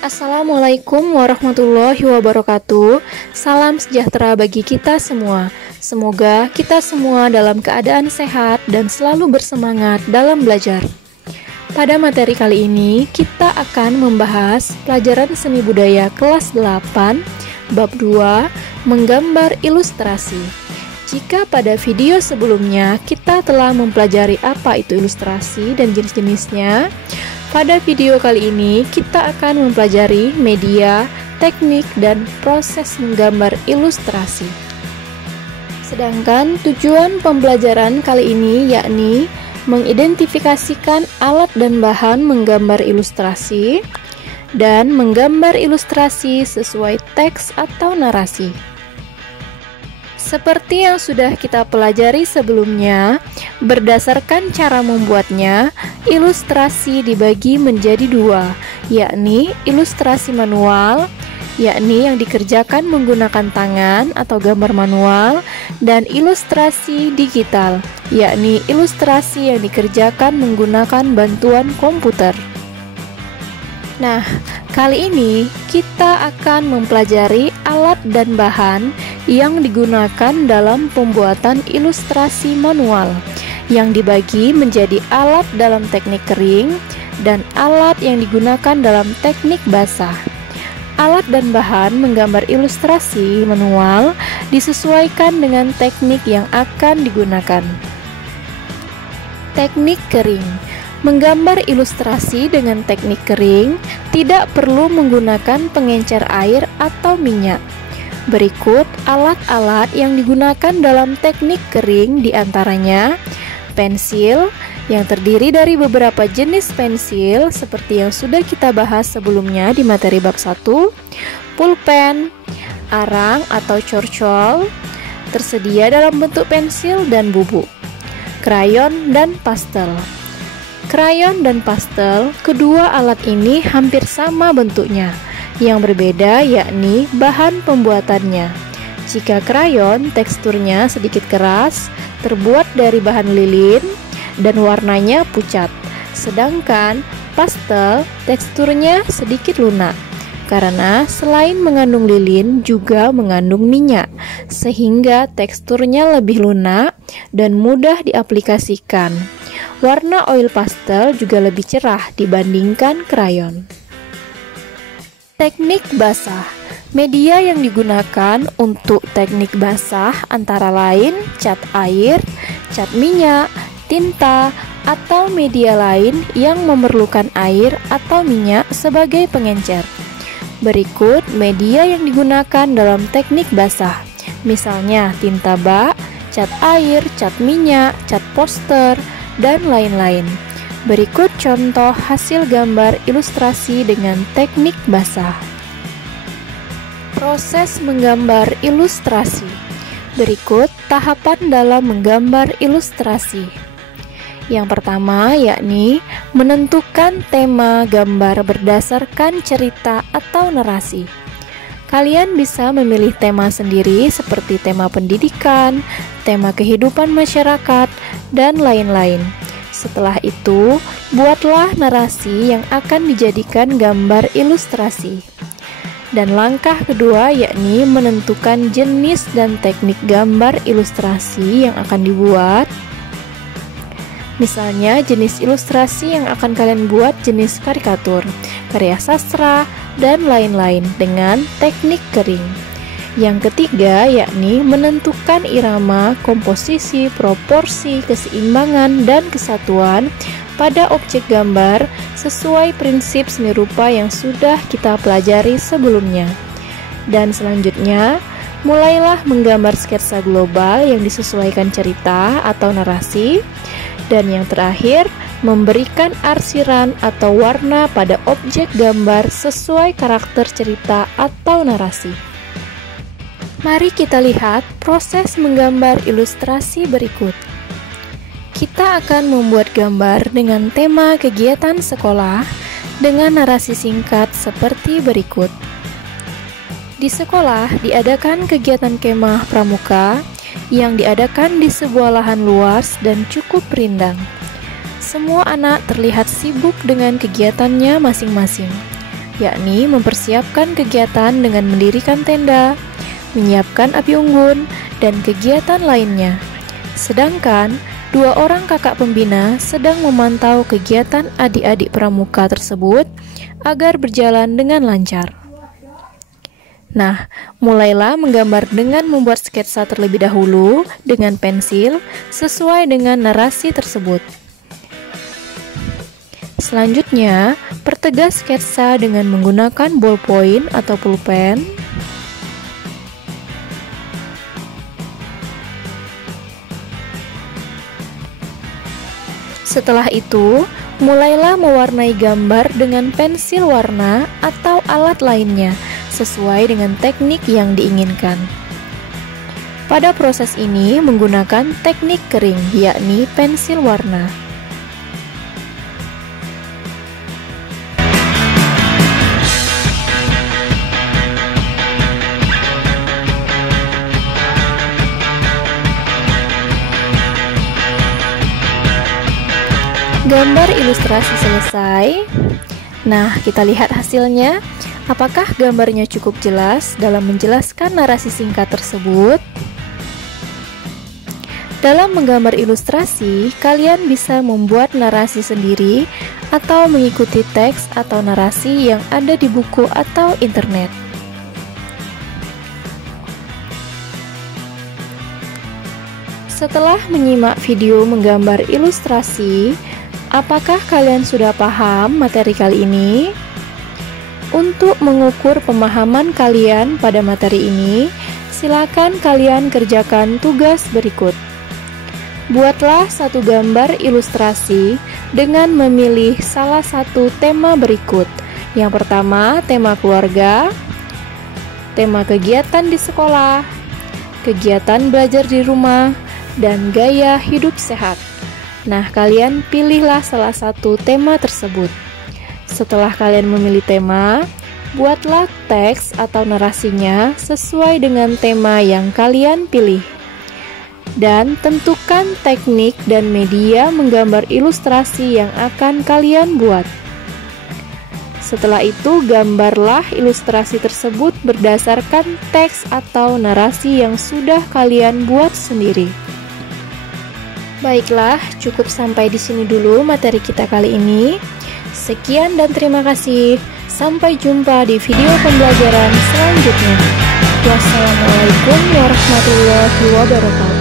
Assalamualaikum warahmatullahi wabarakatuh. Salam sejahtera bagi kita semua. Semoga kita semua dalam keadaan sehat dan selalu bersemangat dalam belajar. Pada materi kali ini, kita akan membahas pelajaran seni budaya kelas 8, bab 2, menggambar ilustrasi. Jika pada video sebelumnya kita telah mempelajari apa itu ilustrasi dan jenis-jenisnya, pada video kali ini kita akan mempelajari media, teknik, dan proses menggambar ilustrasi. Sedangkan tujuan pembelajaran kali ini yakni mengidentifikasikan alat dan bahan menggambar ilustrasi dan menggambar ilustrasi sesuai teks atau narasi. Seperti yang sudah kita pelajari sebelumnya, berdasarkan cara membuatnya, ilustrasi dibagi menjadi dua, yakni ilustrasi manual, yakni yang dikerjakan menggunakan tangan atau gambar manual, dan ilustrasi digital, yakni ilustrasi yang dikerjakan menggunakan bantuan komputer. Nah, kali ini kita akan mempelajari alat dan bahan yang digunakan dalam pembuatan ilustrasi manual, yang dibagi menjadi alat dalam teknik kering dan alat yang digunakan dalam teknik basah. Alat dan bahan menggambar ilustrasi manual disesuaikan dengan teknik yang akan digunakan. Teknik kering. Menggambar ilustrasi dengan teknik kering tidak perlu menggunakan pengencer air atau minyak. Berikut alat-alat yang digunakan dalam teknik kering, diantaranya pensil yang terdiri dari beberapa jenis pensil seperti yang sudah kita bahas sebelumnya di materi bab 1, pulpen, arang atau corcol, tersedia dalam bentuk pensil dan bubuk, krayon dan pastel. Krayon dan pastel, kedua alat ini hampir sama bentuknya. Yang berbeda yakni bahan pembuatannya. Jika krayon teksturnya sedikit keras, terbuat dari bahan lilin dan warnanya pucat. Sedangkan pastel teksturnya sedikit lunak karena selain mengandung lilin juga mengandung minyak, sehingga teksturnya lebih lunak dan mudah diaplikasikan. Warna oil pastel juga lebih cerah dibandingkan krayon. Teknik basah. Media yang digunakan untuk teknik basah antara lain cat air, cat minyak, tinta, atau media lain yang memerlukan air atau minyak sebagai pengencer. Berikut media yang digunakan dalam teknik basah. Misalnya tinta bak, cat air, cat minyak, cat poster, dan lain-lain. Berikut contoh hasil gambar ilustrasi dengan teknik basah. Proses menggambar ilustrasi. Berikut tahapan dalam menggambar ilustrasi. Yang pertama yakni menentukan tema gambar berdasarkan cerita atau narasi. Kalian bisa memilih tema sendiri seperti tema pendidikan, tema kehidupan masyarakat, dan lain-lain. Setelah itu, buatlah narasi yang akan dijadikan gambar ilustrasi. Dan langkah kedua yakni menentukan jenis dan teknik gambar ilustrasi yang akan dibuat. Misalnya jenis ilustrasi yang akan kalian buat jenis karikatur, karya sastra, dan lain-lain dengan teknik kering. Yang ketiga yakni menentukan irama, komposisi, proporsi, keseimbangan, dan kesatuan pada objek gambar sesuai prinsip seni rupa yang sudah kita pelajari sebelumnya. Dan selanjutnya, mulailah menggambar sketsa global yang disesuaikan cerita atau narasi. Dan yang terakhir, memberikan arsiran atau warna pada objek gambar sesuai karakter cerita atau narasi. Mari kita lihat proses menggambar ilustrasi berikut. Kita akan membuat gambar dengan tema kegiatan sekolah dengan narasi singkat seperti berikut. Di sekolah diadakan kegiatan kemah pramuka yang diadakan di sebuah lahan luas dan cukup rindang. Semua anak terlihat sibuk dengan kegiatannya masing-masing. yakni mempersiapkan kegiatan dengan mendirikan tenda, menyiapkan api unggun, dan kegiatan lainnya. Sedangkan 2 orang kakak pembina sedang memantau kegiatan adik-adik pramuka tersebut agar berjalan dengan lancar. Nah, mulailah menggambar dengan membuat sketsa terlebih dahulu dengan pensil sesuai dengan narasi tersebut. Selanjutnya, pertegas sketsa dengan menggunakan ballpoint atau pulpen. Setelah itu, mulailah mewarnai gambar dengan pensil warna atau alat lainnya sesuai dengan teknik yang diinginkan. Pada proses ini menggunakan teknik kering, yakni pensil warna. Gambar ilustrasi selesai. Nah, kita lihat hasilnya. Apakah gambarnya cukup jelas dalam menjelaskan narasi singkat tersebut? Dalam menggambar ilustrasi, kalian bisa membuat narasi sendiri atau mengikuti teks atau narasi yang ada di buku atau internet. Setelah menyimak video menggambar ilustrasi, apakah kalian sudah paham materi kali ini? Untuk mengukur pemahaman kalian pada materi ini, silakan kalian kerjakan tugas berikut. Buatlah satu gambar ilustrasi dengan memilih salah satu tema berikut. Yang pertama, tema keluarga, tema kegiatan di sekolah, kegiatan belajar di rumah, dan gaya hidup sehat. Nah, kalian pilihlah salah satu tema tersebut. Setelah kalian memilih tema, buatlah teks atau narasinya sesuai dengan tema yang kalian pilih. Dan tentukan teknik dan media menggambar ilustrasi yang akan kalian buat. Setelah itu, gambarlah ilustrasi tersebut berdasarkan teks atau narasi yang sudah kalian buat sendiri. Baiklah, cukup sampai di sini dulu materi kita kali ini. Sekian dan terima kasih. Sampai jumpa di video pembelajaran selanjutnya. Wassalamualaikum warahmatullahi wabarakatuh.